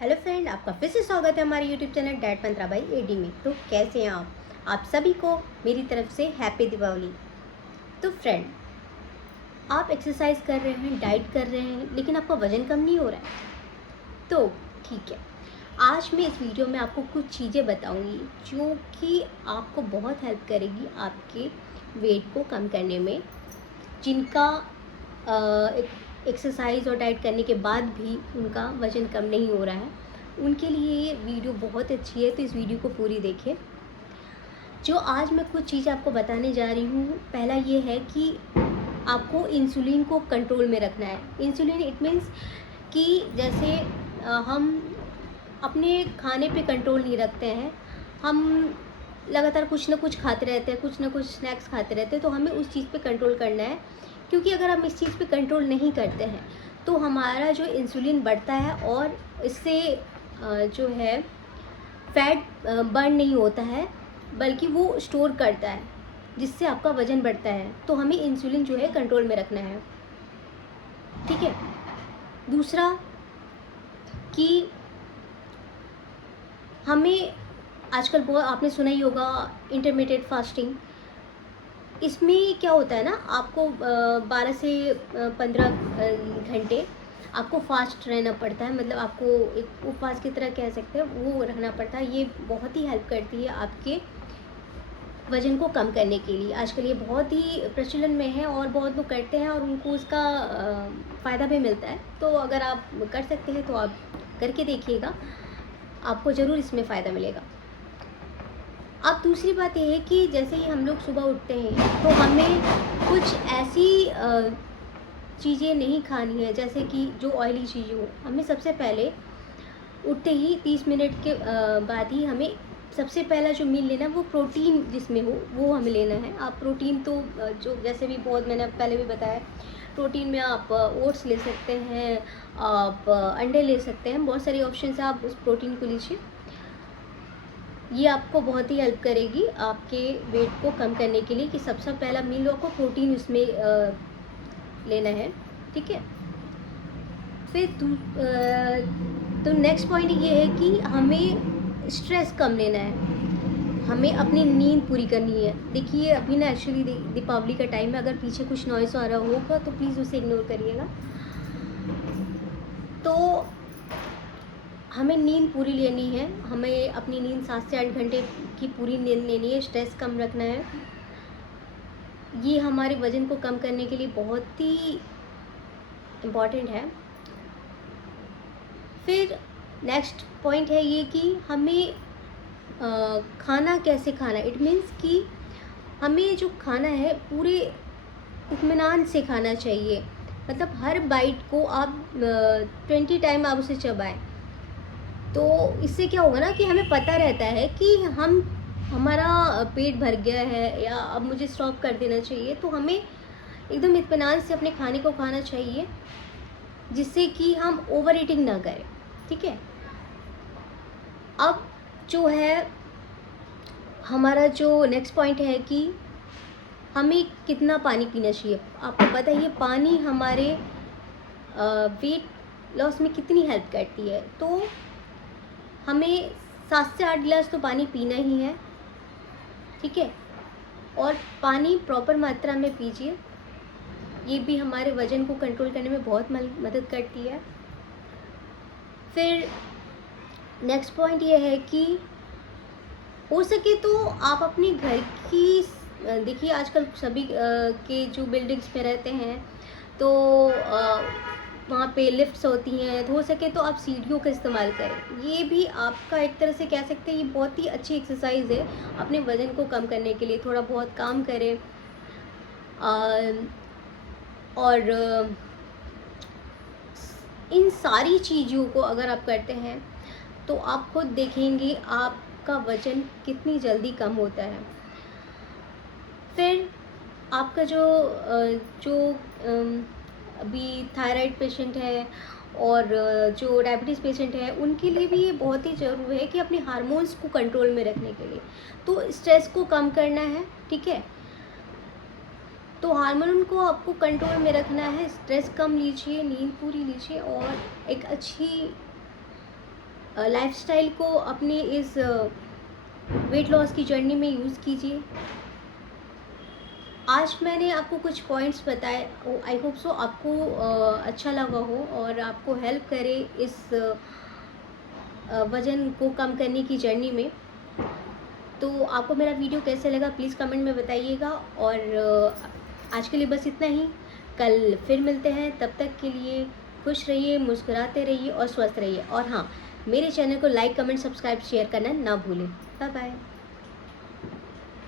Hello friend, आपका फिर से स्वागत है हमारे YouTube channel that mantra by AD में। तो कैसे हैं आप सभी को मेरी तरफ से हैप्पी दीपावली। तो फ्रेंड, आप एक्सरसाइज कर रहे हैं, डाइट कर रहे हैं, लेकिन आपका वज़न कम नहीं हो रहा है। तो ठीक है, आज मैं इस वीडियो में आपको कुछ चीज़ें बताऊंगी जो कि आपको बहुत हेल्प करेगी आपके वेट को कम करने में, जिनका एक्सरसाइज और डाइट करने के बाद भी उनका वज़न कम नहीं हो रहा है। उनके लिए ये वीडियो बहुत अच्छी है, तो इस वीडियो को पूरी देखें। जो आज मैं कुछ चीज़ें आपको बताने जा रही हूँ, पहला ये है कि आपको इंसुलिन को कंट्रोल में रखना है। इंसुलिन इट मीन्स कि जैसे हम अपने खाने पे कंट्रोल नहीं रखते हैं, हम लगातार कुछ ना कुछ खाते रहते हैं, कुछ ना कुछ स्नैक्स खाते रहते हैं, तो हमें उस चीज़ पे कंट्रोल करना है। क्योंकि अगर हम इस चीज़ पे कंट्रोल नहीं करते हैं तो हमारा जो इंसुलिन बढ़ता है और इससे जो है फैट बर्न नहीं होता है, बल्कि वो स्टोर करता है, जिससे आपका वज़न बढ़ता है। तो हमें इंसुलिन जो है कंट्रोल में रखना है, ठीक है। दूसरा कि हमें आजकल बहुत आपने सुना ही होगा इंटरमिटेंट फास्टिंग। इसमें क्या होता है ना, आपको 12 से 15 घंटे आपको फास्ट रहना पड़ता है। मतलब आपको एक उपवास की तरह कह सकते हैं, वो रखना पड़ता है। ये बहुत ही हेल्प करती है आपके वज़न को कम करने के लिए। आजकल ये बहुत ही प्रचलन में है और बहुत लोग करते हैं और उनको उसका फ़ायदा भी मिलता है। तो अगर आप कर सकते हैं तो आप करके देखिएगा, आपको ज़रूर इसमें फ़ायदा मिलेगा। अब दूसरी बात ये है कि जैसे ही हम लोग सुबह उठते हैं तो हमें कुछ ऐसी चीज़ें नहीं खानी है जैसे कि जो ऑयली चीज़ें हो। हमें सबसे पहले उठते ही 30 मिनट के बाद ही हमें सबसे पहला जो मील लेना है वो प्रोटीन जिसमें हो वो हमें लेना है। आप प्रोटीन तो जो जैसे भी बहुत मैंने पहले भी बताया, प्रोटीन में आप ओट्स ले सकते हैं, आप अंडे ले सकते हैं, बहुत सारे ऑप्शन है, आप उस प्रोटीन को लीजिए। ये आपको बहुत ही हेल्प करेगी आपके वेट को कम करने के लिए कि सबसे पहला मील आपको प्रोटीन उसमें लेना है, ठीक है। फिर तो नेक्स्ट पॉइंट ये है कि हमें स्ट्रेस कम लेना है, हमें अपनी नींद पूरी करनी है। देखिए अभी ना एक्चुअली दीपावली का टाइम है, अगर पीछे कुछ नॉइस आ रहा होगा तो प्लीज़ उसे इग्नोर करिएगा। तो हमें नींद पूरी लेनी है, हमें अपनी नींद 7 से 8 घंटे की पूरी नींद लेनी है, स्ट्रेस कम रखना है। ये हमारे वज़न को कम करने के लिए बहुत ही इम्पॉर्टेंट है। फिर नेक्स्ट पॉइंट है ये कि हमें खाना कैसे खाना है। इट मीन्स कि हमें जो खाना है पूरे इत्मीनान से खाना चाहिए। मतलब हर बाइट को आप 20 टाइम आप उसे चबाएं, तो इससे क्या होगा ना कि हमें पता रहता है कि हमारा पेट भर गया है या अब मुझे स्टॉप कर देना चाहिए। तो हमें एकदम इत्मीनान से अपने खाने को खाना चाहिए, जिससे कि हम ओवर ईटिंग ना करें, ठीक है। अब जो है हमारा जो नेक्स्ट पॉइंट है कि हमें कितना पानी पीना चाहिए। आपको पता है ये पानी हमारे वेट लॉस में कितनी हेल्प करती है। तो हमें 7 से 8 गिलास तो पानी पीना ही है, ठीक है। और पानी प्रॉपर मात्रा में पीजिए, ये भी हमारे वज़न को कंट्रोल करने में बहुत मदद करती है। फिर नेक्स्ट पॉइंट ये है कि हो सके तो आप अपने घर की देखिए आजकल सभी के जो बिल्डिंग्स में रहते हैं तो वहाँ पे लिफ्ट्स होती हैं, तो हो सके तो आप सीढ़ियों का इस्तेमाल करें। ये भी आपका एक तरह से कह सकते हैं ये बहुत ही अच्छी एक्सरसाइज है अपने वज़न को कम करने के लिए। थोड़ा बहुत काम करें और इन सारी चीज़ों को अगर आप करते हैं तो आप खुद देखेंगे आपका वज़न कितनी जल्दी कम होता है। फिर आपका जो अभी थायराइड पेशेंट है और जो डायबिटीज़ पेशेंट है, उनके लिए भी ये बहुत ही ज़रूरी है कि अपने हार्मोन्स को कंट्रोल में रखने के लिए तो स्ट्रेस को कम करना है, ठीक है। तो हार्मोन को आपको कंट्रोल में रखना है, स्ट्रेस कम लीजिए, नींद पूरी लीजिए और एक अच्छी लाइफस्टाइल को अपनी इस वेट लॉस की जर्नी में यूज़ कीजिए। आज मैंने आपको कुछ पॉइंट्स बताए, आई होप सो आपको अच्छा लगा हो और आपको हेल्प करे इस वज़न को कम करने की जर्नी में। तो आपको मेरा वीडियो कैसे लगा प्लीज़ कमेंट में बताइएगा। और आज के लिए बस इतना ही, कल फिर मिलते हैं। तब तक के लिए खुश रहिए, मुस्कुराते रहिए और स्वस्थ रहिए। और हाँ, मेरे चैनल को लाइक, कमेंट, सब्सक्राइब, शेयर करना ना भूलें। Bye bye.